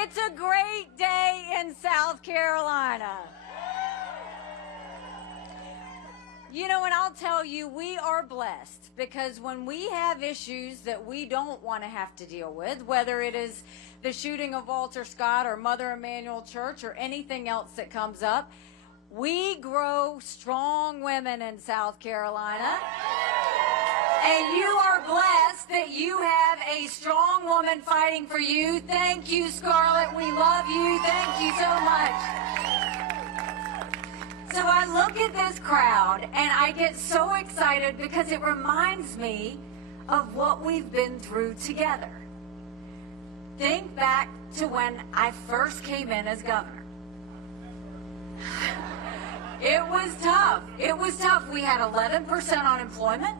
It's a great day in South Carolina. You know, and I'll tell you, we are blessed because when we have issues that we don't want to have to deal with, whether it is the shooting of Walter Scott or Mother Emanuel Church or anything else that comes up, we grow strong women in South Carolina. And you are blessed that you have a strong woman fighting for you. Thank you, Scarlett. We love you. Thank you so much. So I look at this crowd and I get so excited because it reminds me of what we've been through together. Think back to when I first came in as governor. It was tough. It was tough. We had 11% unemployment.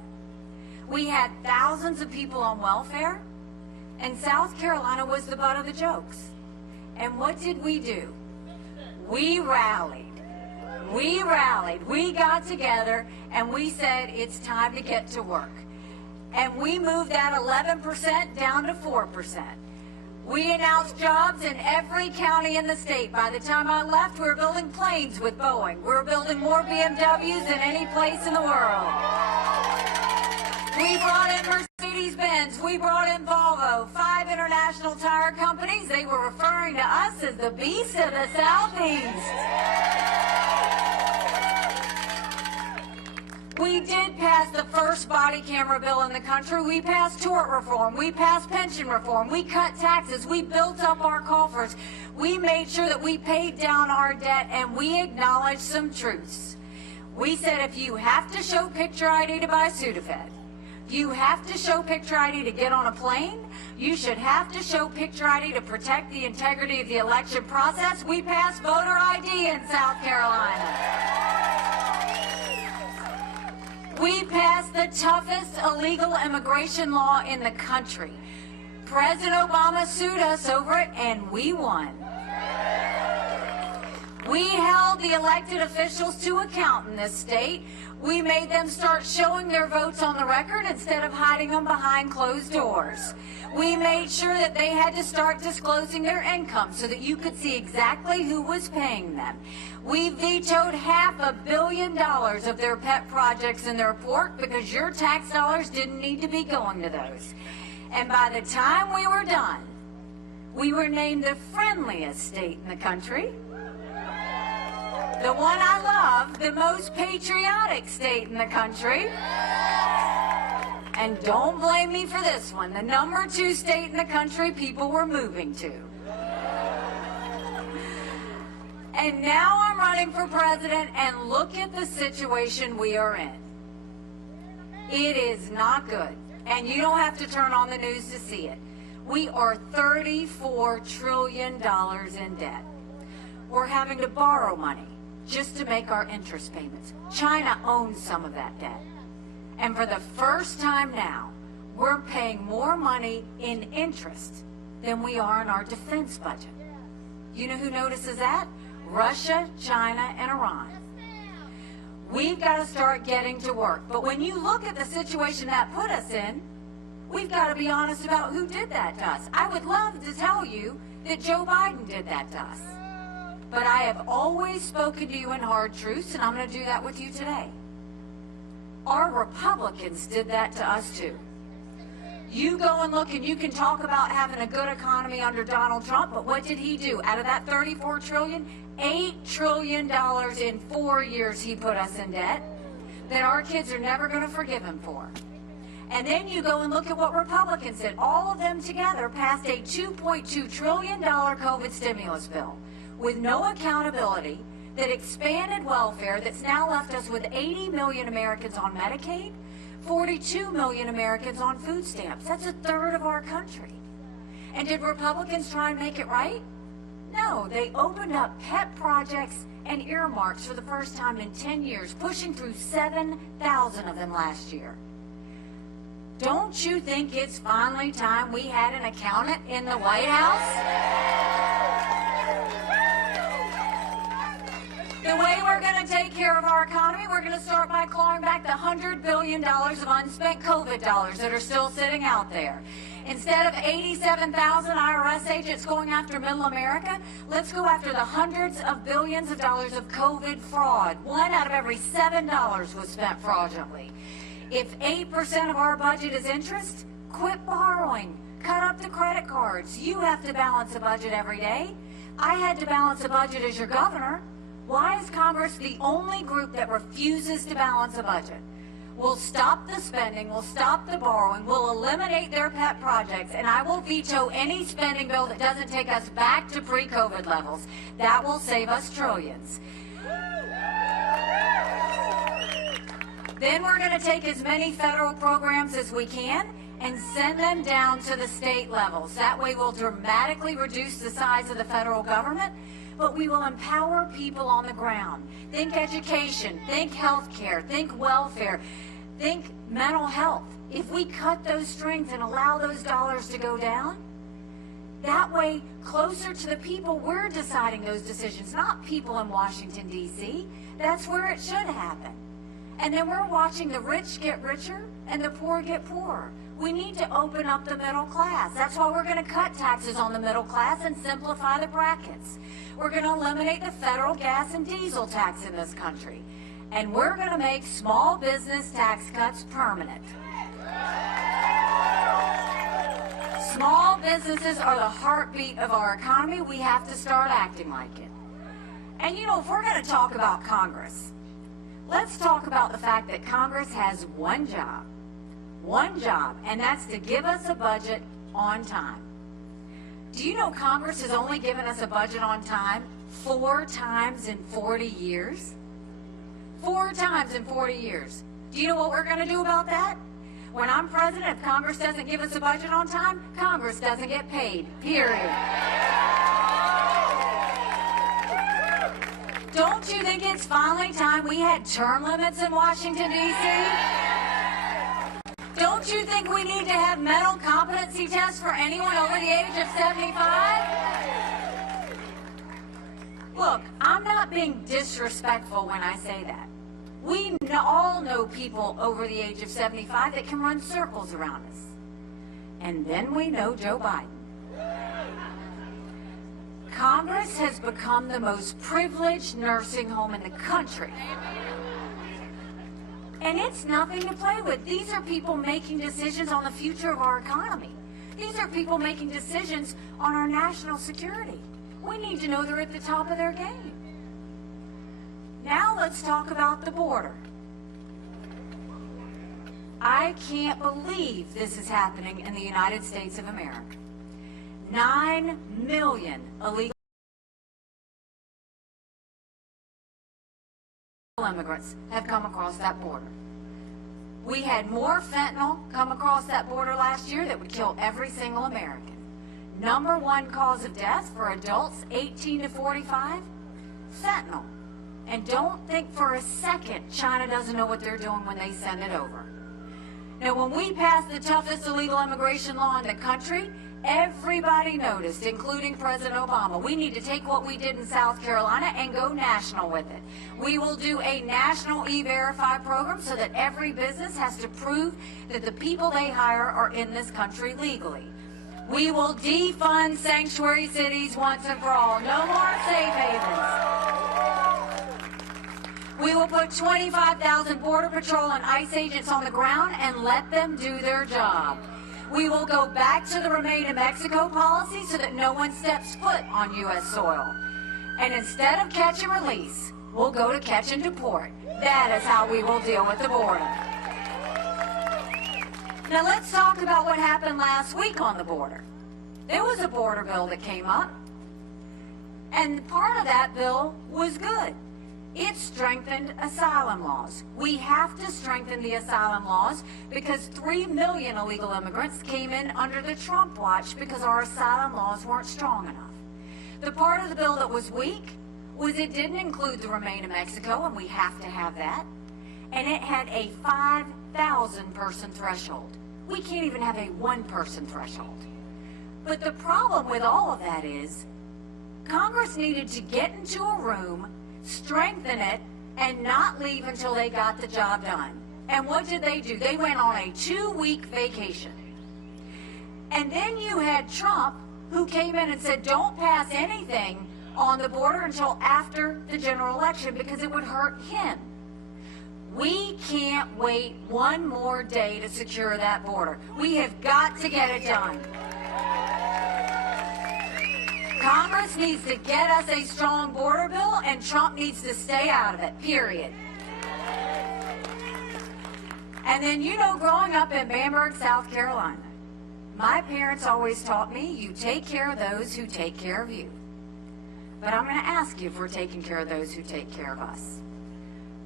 We had thousands of people on welfare. And South Carolina was the butt of the jokes. And what did we do? We rallied. We rallied. We got together and we said it's time to get to work. And we moved that 11% down to 4%. We announced jobs in every county in the state. By the time I left, we were building planes with Boeing. We were building more BMWs than any place in the world. We brought in Mercedes-Benz. We brought in Volvo. 5 international tire companies. They were referring to us as the beast of the Southeast. We did pass the first body camera bill in the country. We passed tort reform. We passed pension reform. We cut taxes. We built up our coffers. We made sure that we paid down our debt, and we acknowledged some truths. We said if you have to show picture ID to buy Sudafed, you have to show picture ID to get on a plane, you should have to show picture ID to protect the integrity of the election process. We passed voter ID in South Carolina. We passed the toughest illegal immigration law in the country. President Obama sued us over it, and we won. We held the elected officials to account in this state. We made them start showing their votes on the record instead of hiding them behind closed doors. We made sure that they had to start disclosing their income so that you could see exactly who was paying them. We vetoed $500 million of their pet projects in their report because your tax dollars didn't need to be going to those. And by the time we were done, we were named the friendliest state in the country. The one I love, the most patriotic state in the country. And don't blame me for this one, the number 2 state in the country people were moving to. And now I'm running for president, and look at the situation we are in. It is not good, and you don't have to turn on the news to see it. We are $34 trillion in debt. We're having to borrow money just to make our interest payments. China owns some of that debt. And for the first time now, we're paying more money in interest than we are in our defense budget. You know who notices that? Russia, China, and Iran. We've got to start getting to work. But when you look at the situation that put us in, we've got to be honest about who did that to us. I would love to tell you that Joe Biden did that to us. But I have always spoken to you in hard truths, and I'm going to do that with you today. Our Republicans did that to us too. You go and look, and you can talk about having a good economy under Donald Trump, but what did he do? Out of that $34 trillion, $8 trillion in 4 years he put us in debt that our kids are never going to forgive him for. And then you go and look at what Republicans did. All of them together passed a $2.2 trillion COVID stimulus bill with no accountability that expanded welfare that's now left us with 80 million Americans on Medicaid, 42 million Americans on food stamps. That's a third of our country. And did Republicans try and make it right? No, they opened up pet projects and earmarks for the first time in 10 years, pushing through 7,000 of them last year. Don't you think it's finally time we had an accountant in the White House? The way we're going to take care of our economy, we're going to start by clawing back the $100 billion of unspent COVID dollars that are still sitting out there. Instead of 87,000 IRS agents going after middle America, let's go after the hundreds of billions of dollars of COVID fraud. 1 out of every $7 was spent fraudulently. If 8% of our budget is interest, quit borrowing. Cut up the credit cards. You have to balance a budget every day. I had to balance a budget as your governor. Why is Congress the only group that refuses to balance a budget? We'll stop the spending, we'll stop the borrowing, we'll eliminate their pet projects, and I will veto any spending bill that doesn't take us back to pre-COVID levels. That will save us trillions. Then we're going to take as many federal programs as we can and send them down to the state levels. That way we'll dramatically reduce the size of the federal government, but we will empower people on the ground. Think education, think health care, think welfare, think mental health. If we cut those strings and allow those dollars to go down, that way, closer to the people, we're deciding those decisions, not people in Washington, D.C. That's where it should happen. And then we're watching the rich get richer and the poor get poorer. We need to open up the middle class. That's why we're going to cut taxes on the middle class and simplify the brackets. We're going to eliminate the federal gas and diesel tax in this country. And we're going to make small business tax cuts permanent. Small businesses are the heartbeat of our economy. We have to start acting like it. And you know, if we're going to talk about Congress, let's talk about the fact that Congress has one job, and that's to give us a budget on time. Do you know Congress has only given us a budget on time 4 times in 40 years? 4 times in 40 years. Do you know what we're going to do about that? When I'm president, if Congress doesn't give us a budget on time, Congress doesn't get paid, period. Don't you think it's finally time we had term limits in Washington, D.C.? Don't you think we need to have mental competency tests for anyone over the age of 75? Look, I'm not being disrespectful when I say that. We all know people over the age of 75 that can run circles around us. And then we know Joe Biden. Congress has become the most privileged nursing home in the country. And it's nothing to play with. These are people making decisions on the future of our economy. These are people making decisions on our national security. We need to know they're at the top of their game. Now let's talk about the border. I can't believe this is happening in the United States of America. 9 million illegal immigrants have come across that border. We had more fentanyl come across that border last year that would kill every single American. #1 cause of death for adults 18 to 45, fentanyl. And don't think for a second China doesn't know what they're doing when they send it over. Now, when we passed the toughest illegal immigration law in the country, everybody noticed, including President Obama. We need to take what we did in South Carolina and go national with it. We will do a national E-Verify program so that every business has to prove that the people they hire are in this country legally. We will defund sanctuary cities once and for all. No more safe havens. We will put 25,000 Border Patrol and ICE agents on the ground and let them do their job. We will go back to the Remain in Mexico policy so that no one steps foot on U.S. soil. And instead of catch and release, we'll go to catch and deport. That is how we will deal with the border. Now let's talk about what happened last week on the border. There was a border bill that came up, and part of that bill was good. It strengthened asylum laws. We have to strengthen the asylum laws because 3 million illegal immigrants came in under the Trump watch because our asylum laws weren't strong enough. The part of the bill that was weak was it didn't include the Remain in Mexico, and we have to have that. And it had a 5,000 person threshold. We can't even have a 1 person threshold. But the problem with all of that is Congress needed to get into a room, strengthen it, and not leave until they got the job done. And what did they do? They went on a 2-week vacation. And then you had Trump, who came in and said, don't pass anything on the border until after the general election because it would hurt him. We can't wait one more day to secure that border. We have got to get it done. Congress needs to get us a strong border bill, and Trump needs to stay out of it, period. And then, you know, growing up in Bamberg, South Carolina, my parents always taught me, you take care of those who take care of you. But I'm going to ask you if we're taking care of those who take care of us.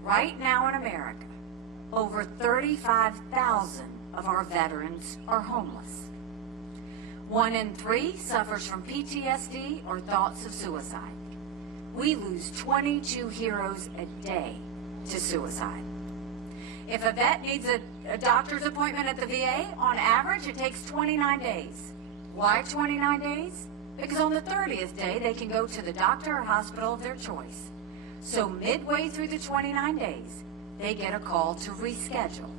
Right now in America, over 35,000 of our veterans are homeless. 1 in 3 suffers from PTSD or thoughts of suicide. We lose 22 heroes a day to suicide. If a vet needs a doctor's appointment at the VA, on average, it takes 29 days. Why 29 days? Because on the 30th day, they can go to the doctor or hospital of their choice. So midway through the 29 days, they get a call to reschedule,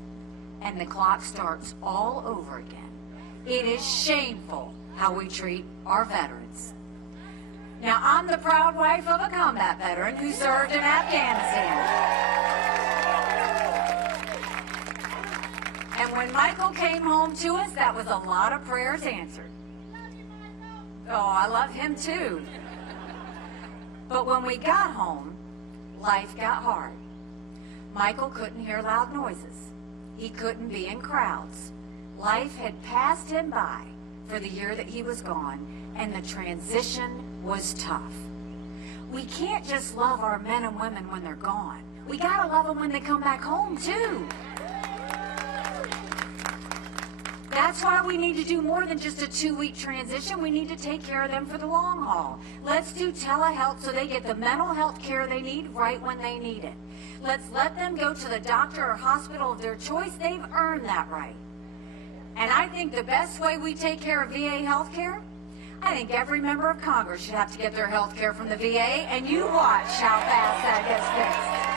and the clock starts all over again. It is shameful how we treat our veterans. Now, I'm the proud wife of a combat veteran who served in Afghanistan. And when Michael came home to us, that was a lot of prayers answered. Oh, I love him too. But when we got home, life got hard. Michael couldn't hear loud noises. He couldn't be in crowds. Life had passed him by for the year that he was gone, and the transition was tough. We can't just love our men and women when they're gone. We gotta love them when they come back home too. That's why we need to do more than just a 2-week transition. We need to take care of them for the long haul. Let's do telehealth so they get the mental health care they need right when they need it. Let's let them go to the doctor or hospital of their choice. They've earned that right. And I think the best way we take care of VA health care, I think every member of Congress should have to get their health care from the VA, and you watch how fast that gets fixed.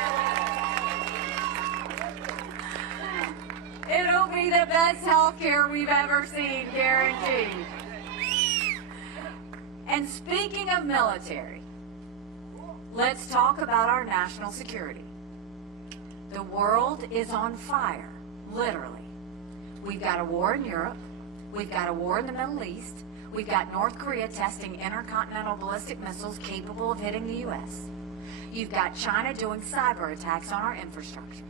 It'll be the best health care we've ever seen, guaranteed. And speaking of military, let's talk about our national security. The world is on fire, literally. We've got a war in Europe. We've got a war in the Middle East. We've got North Korea testing intercontinental ballistic missiles capable of hitting the U.S. You've got China doing cyber attacks on our infrastructure.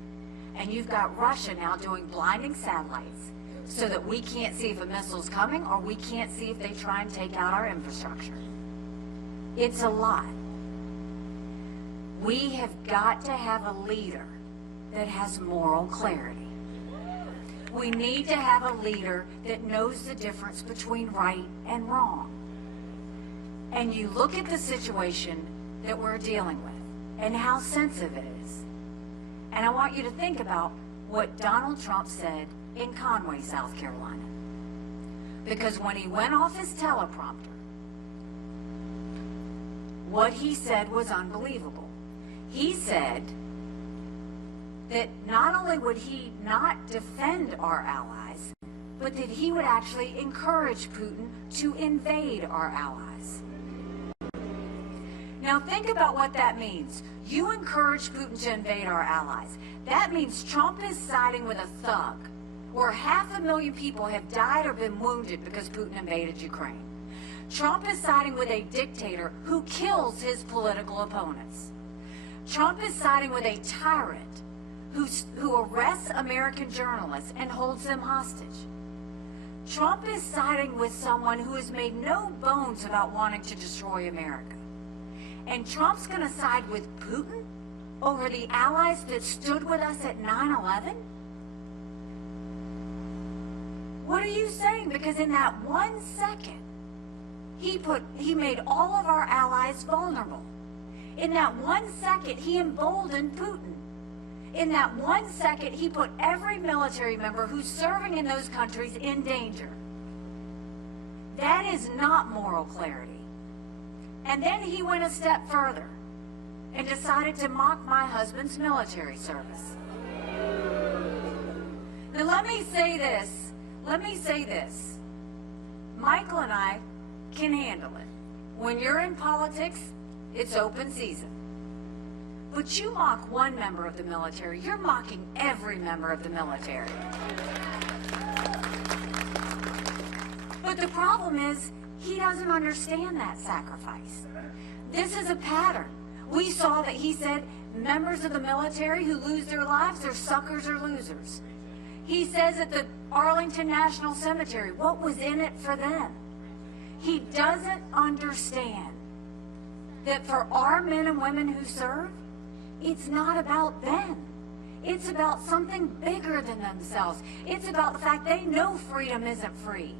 And you've got Russia now doing blinding satellites so that we can't see if a missile's coming or we can't see if they try and take out our infrastructure. It's a lot. We have got to have a leader that has moral clarity. We need to have a leader that knows the difference between right and wrong. And you look at the situation that we're dealing with and how sensitive it is. And I want you to think about what Donald Trump said in Conway, South Carolina. Because when he went off his teleprompter, what he said was unbelievable. He said that not only would he not defend our allies, but that he would actually encourage Putin to invade our allies. Now think about what that means. You encourage Putin to invade our allies. That means Trump is siding with a thug, where 500,000 people have died or been wounded because Putin invaded Ukraine. Trump is siding with a dictator who kills his political opponents. Trump is siding with a tyrant who arrests American journalists and holds them hostage. Trump is siding with someone who has made no bones about wanting to destroy America. And Trump's going to side with Putin over the allies that stood with us at 9/11? What are you saying? Because in that 1 second, he made all of our allies vulnerable. In that 1 second, he emboldened Putin. In that 1 second, he put every military member who's serving in those countries in danger. That is not moral clarity. And then he went a step further and decided to mock my husband's military service. Now let me say this. Michael and I can handle it. When you're in politics, it's open season. But you mock one member of the military, you're mocking every member of the military. But the problem is, he doesn't understand that sacrifice. This is a pattern. We saw that he said members of the military who lose their lives are suckers or losers. He says at the Arlington National Cemetery, what was in it for them? He doesn't understand that for our men and women who serve, it's not about them. It's about something bigger than themselves. It's about the fact they know freedom isn't free.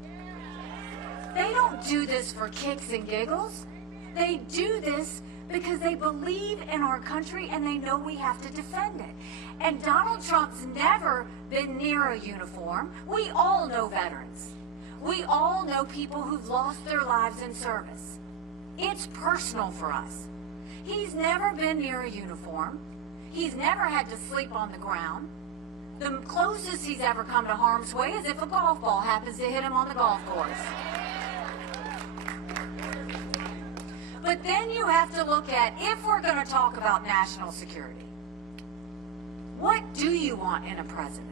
They don't do this for kicks and giggles. They do this because they believe in our country and they know we have to defend it. And Donald Trump's never been near a uniform. We all know veterans. We all know people who've lost their lives in service. It's personal for us. He's never been near a uniform. He's never had to sleep on the ground. The closest he's ever come to harm's way is if a golf ball happens to hit him on the golf course. But then you have to look at, if we're going to talk about national security, what do you want in a president?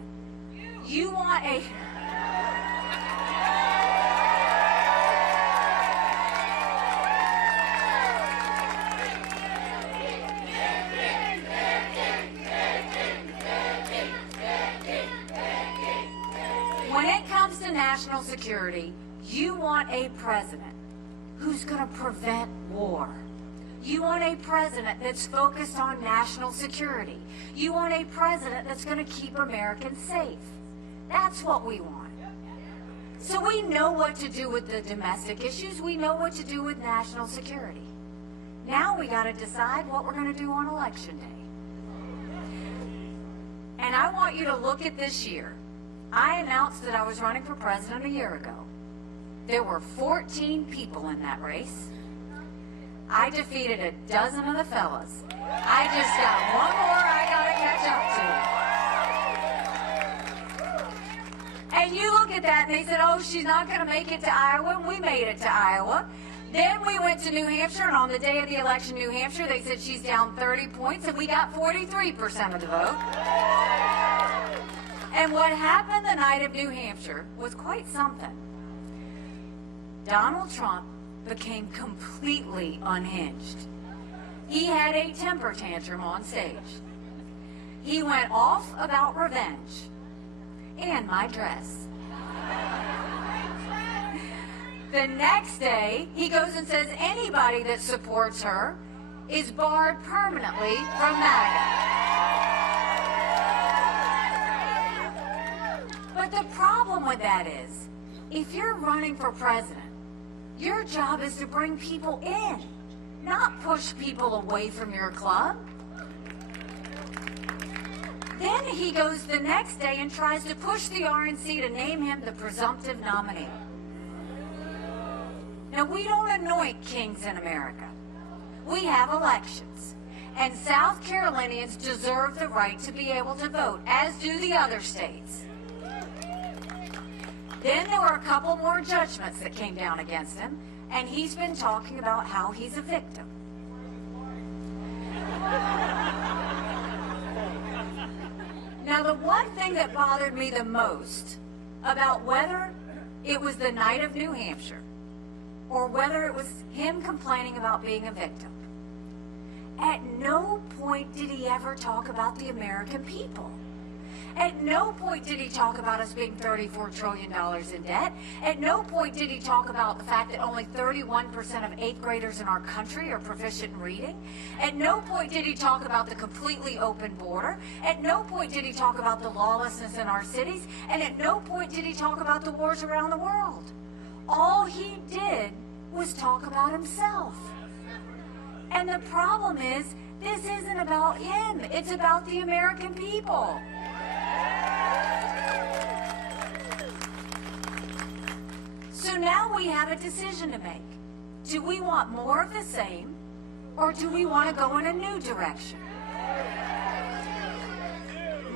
You want a... When it comes to national security, you want a president who's going to prevent war. You want a president that's focused on national security. You want a president that's going to keep Americans safe. That's what we want. So we know what to do with the domestic issues. We know what to do with national security. Now we got to decide what we're going to do on Election Day. And I want you to look at this year. I announced that I was running for president a year ago. There were 14 people in that race. I defeated a dozen of the fellas. I just got one more I got to catch up to. And you look at that and they said, oh, she's not going to make it to Iowa. And we made it to Iowa. Then we went to New Hampshire, and on the day of the election, New Hampshire, they said she's down 30 points, and we got 43% of the vote. And what happened the night of New Hampshire was quite something. Donald Trump became completely unhinged. He had a temper tantrum on stage. He went off about revenge and my dress. The next day, he goes and says anybody that supports her is barred permanently from MAGA. But the problem with that is, if you're running for president, your job is to bring people in, not push people away from your club. Then he goes the next day and tries to push the RNC to name him the presumptive nominee. Now, we don't anoint kings in America. We have elections. And South Carolinians deserve the right to be able to vote, as do the other states. Then there were a couple more judgments that came down against him, and he's been talking about how he's a victim. Now, the one thing that bothered me the most about whether it was the night of New Hampshire or whether it was him complaining about being a victim, at no point did he ever talk about the American people. At no point did he talk about us being $34 trillion in debt. At no point did he talk about the fact that only 31% of 8th graders in our country are proficient in reading. At no point did he talk about the completely open border. At no point did he talk about the lawlessness in our cities. And at no point did he talk about the wars around the world. All he did was talk about himself. And the problem is, this isn't about him. It's about the American people. So now we have a decision to make. Do we want more of the same, or do we want to go in a new direction?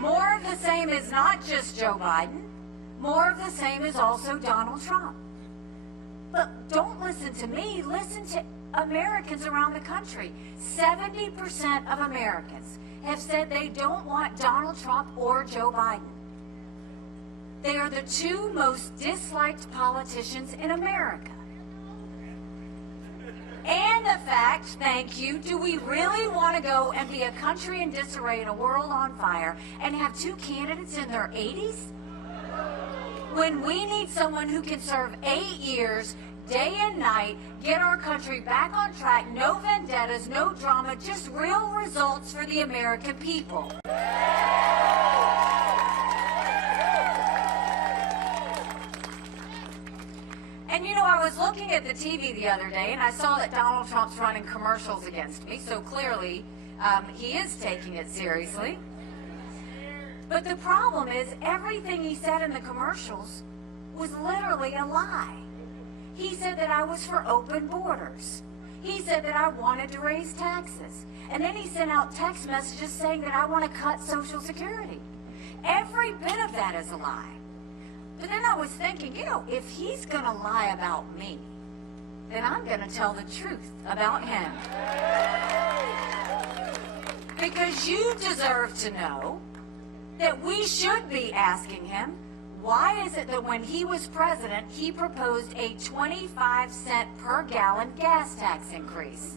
More of the same is not just Joe Biden. More of the same is also Donald Trump. But don't listen to me, listen to Americans around the country. 70% of Americans have said they don't want Donald Trump or Joe Biden. They are the two most disliked politicians in America. And the fact, thank you, do we really want to go and be a country in disarray and a world on fire and have two candidates in their 80s? When we need someone who can serve 8 years, day and night, get our country back on track, no vendettas, no drama, just real results for the American people. And you know, I was looking at the TV the other day and I saw that Donald Trump's running commercials against me, so clearly he is taking it seriously. But the problem is everything he said in the commercials was literally a lie. He said that I was for open borders. He said that I wanted to raise taxes. And then he sent out text messages saying that I want to cut Social Security. Every bit of that is a lie. But then I was thinking, you know, if he's going to lie about me, then I'm going to tell the truth about him. Because you deserve to know that we should be asking him, why is it that when he was president, he proposed a 25-cent per gallon gas tax increase?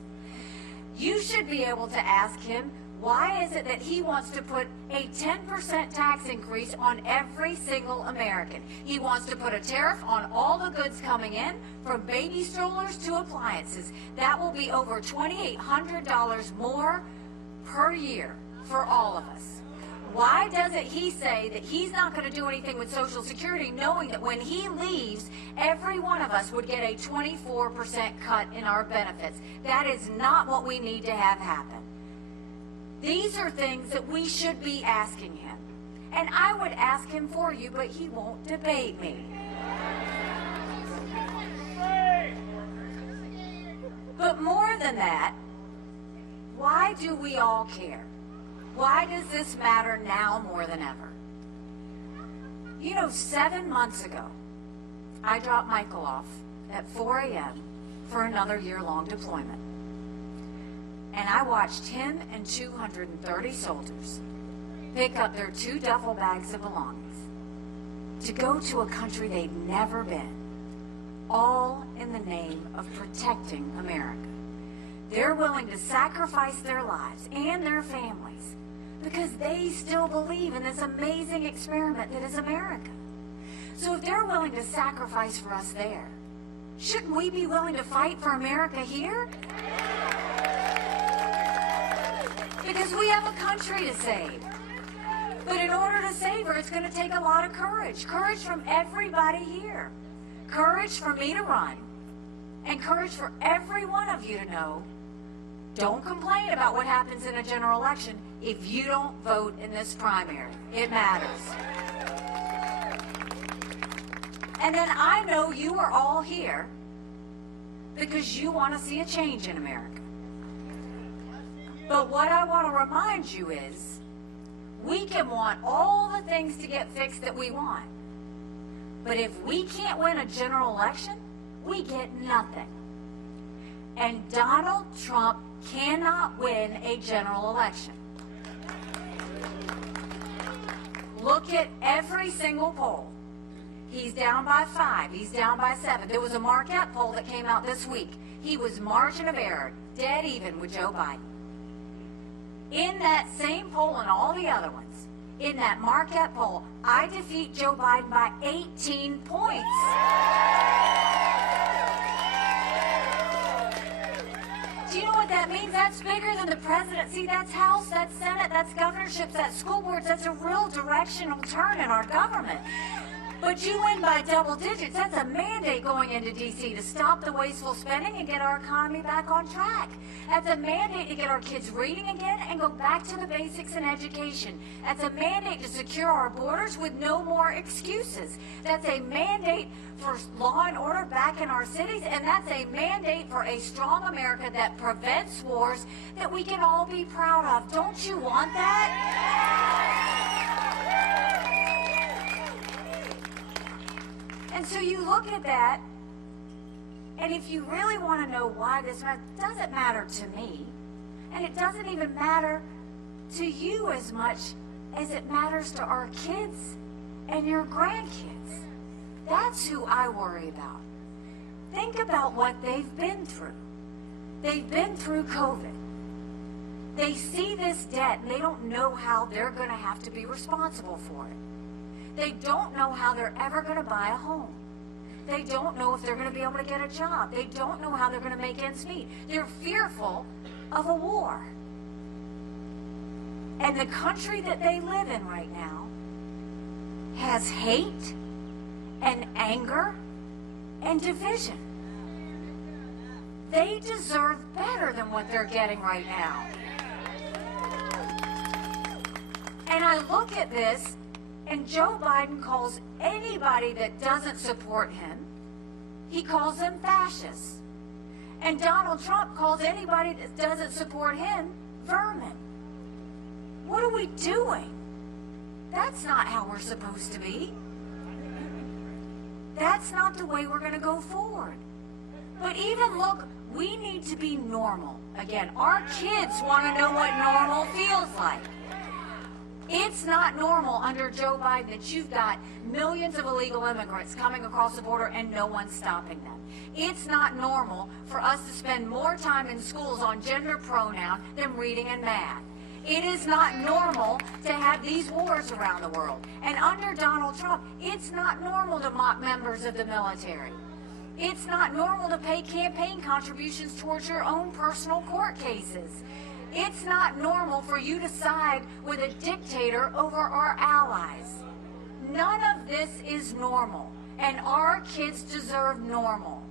You should be able to ask him, why is it that he wants to put a 10% tax increase on every single American? He wants to put a tariff on all the goods coming in, from baby strollers to appliances. That will be over $2,800 more per year for all of us. Why doesn't he say that he's not going to do anything with Social Security, knowing that when he leaves, every one of us would get a 24% cut in our benefits? That is not what we need to have happen. These are things that we should be asking him. And I would ask him for you, but he won't debate me. But more than that, why do we all care? Why does this matter now more than ever? You know, 7 months ago, I dropped Michael off at 4 a.m. for another year-long deployment. And I watched him and 230 soldiers pick up their 2 duffel bags of belongings to go to a country they'd never been, all in the name of protecting America. They're willing to sacrifice their lives and their families because they still believe in this amazing experiment that is America. So if they're willing to sacrifice for us there, shouldn't we be willing to fight for America here? Because we have a country to save. But in order to save her, it's going to take a lot of courage. Courage from everybody here. Courage for me to run. And courage for every one of you to know, don't complain about what happens in a general election if you don't vote in this primary. It matters. And then I know you are all here because you want to see a change in America. But what I want to remind you is, we can want all the things to get fixed that we want. But if we can't win a general election, we get nothing. And Donald Trump cannot win a general election. Look at every single poll. He's down by 5. He's down by 7. There was a Marquette poll that came out this week. He was margin of error, dead even with Joe Biden. In that same poll and all the other ones, in that Marquette poll, I defeat Joe Biden by 18 points. Do you know what that means? That's bigger than the presidency. That's House, that's Senate, that's governorships, that's school boards. That's a real directional turn in our government. But you win by double digits. That's a mandate going into D.C. to stop the wasteful spending and get our economy back on track. That's a mandate to get our kids reading again and go back to the basics in education. That's a mandate to secure our borders with no more excuses. That's a mandate for law and order back in our cities, and that's a mandate for a strong America that prevents wars that we can all be proud of. Don't you want that? And so you look at that, And if you really want to know why this matters, it doesn't matter to me. And it doesn't even matter to you as much as it matters to our kids and your grandkids. That's who I worry about. Think about what they've been through. They've been through COVID. They see this debt and they don't know how they're going to have to be responsible for it. They don't know how they're ever going to buy a home. They don't know if they're going to be able to get a job. They don't know how they're going to make ends meet. They're fearful of a war. And the country that they live in right now has hate and anger and division. They deserve better than what they're getting right now. And I look at this, and Joe Biden calls anybody that doesn't support him, he calls them fascists. And Donald Trump calls anybody that doesn't support him vermin. What are we doing? That's not how we're supposed to be. That's not the way we're going to go forward. But even look, we need to be normal. Again, our kids want to know what normal feels like. It's not normal under Joe Biden that you've got millions of illegal immigrants coming across the border and no one's stopping them. It's not normal for us to spend more time in schools on gender pronoun than reading and math. It is not normal to have these wars around the world. And under Donald Trump, it's not normal to mock members of the military. It's not normal to pay campaign contributions towards your own personal court cases. It's not normal for you to side with a dictator over our allies. None of this is normal, and our kids deserve normal.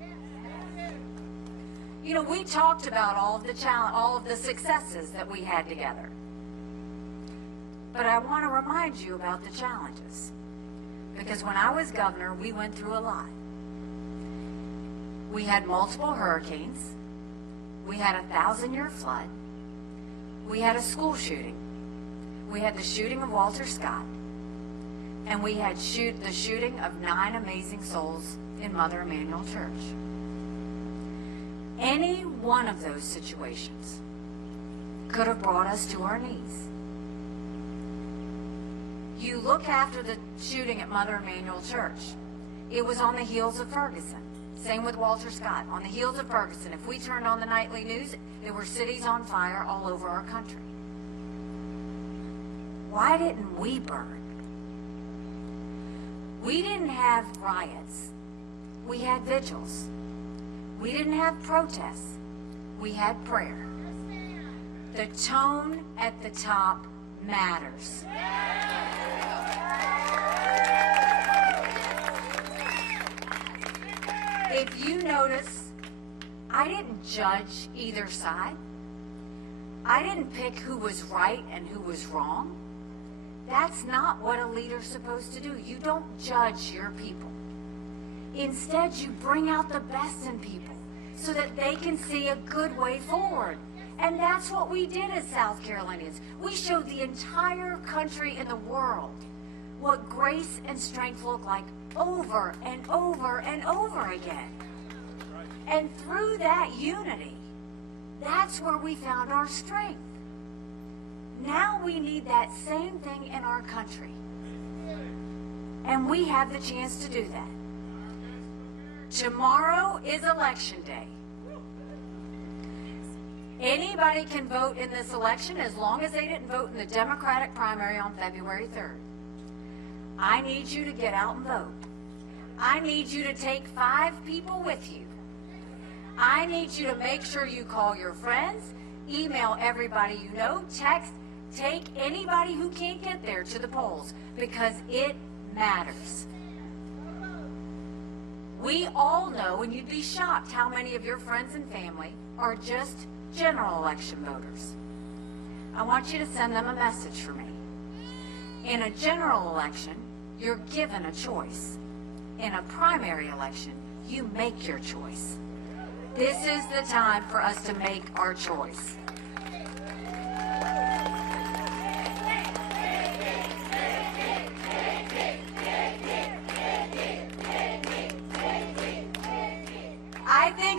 You know, we talked about all of the successes that we had together. But I want to remind you about the challenges. Because when I was governor, we went through a lot. We had multiple hurricanes. We had a 1,000-year flood. We had a school shooting. We had the shooting of Walter Scott. And we had the shooting of 9 amazing souls in Mother Emanuel Church. Any one of those situations could have brought us to our knees. You look after the shooting at Mother Emanuel Church. It was on the heels of Ferguson. Same with Walter Scott. On the heels of Ferguson, if we turned on the nightly news, there were cities on fire all over our country. Why didn't we burn? We didn't have riots. We had vigils. We didn't have protests. We had prayer. The tone at the top matters. If you notice, I didn't judge either side. I didn't pick who was right and who was wrong. That's not what a leader's supposed to do. You don't judge your people. Instead, you bring out the best in people so that they can see a good way forward. And that's what we did as South Carolinians. We showed the entire country and the world what grace and strength look like over and over and over again. And through that unity, that's where we found our strength. Now we need that same thing in our country. And we have the chance to do that. Tomorrow is election day. Anybody can vote in this election as long as they didn't vote in the Democratic primary on February 3rd. I need you to get out and vote. I need you to take 5 people with you. I need you to make sure you call your friends, email everybody you know, text, take anybody who can't get there to the polls, because it matters. We all know, and you'd be shocked how many of your friends and family are just general election voters. I want you to send them a message for me. In a general election, you're given a choice. In a primary election, you make your choice. This is the time for us to make our choice. I think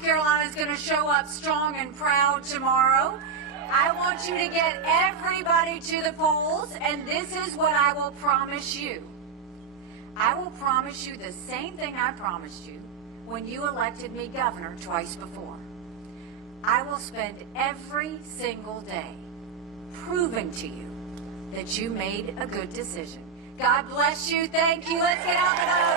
South Carolina is going to show up strong and proud tomorrow. I want you to get everybody to the polls, and this is what I will promise you. I will promise you the same thing I promised you when you elected me governor twice before. I will spend every single day proving to you that you made a good decision. God bless you. Thank you. Let's get on the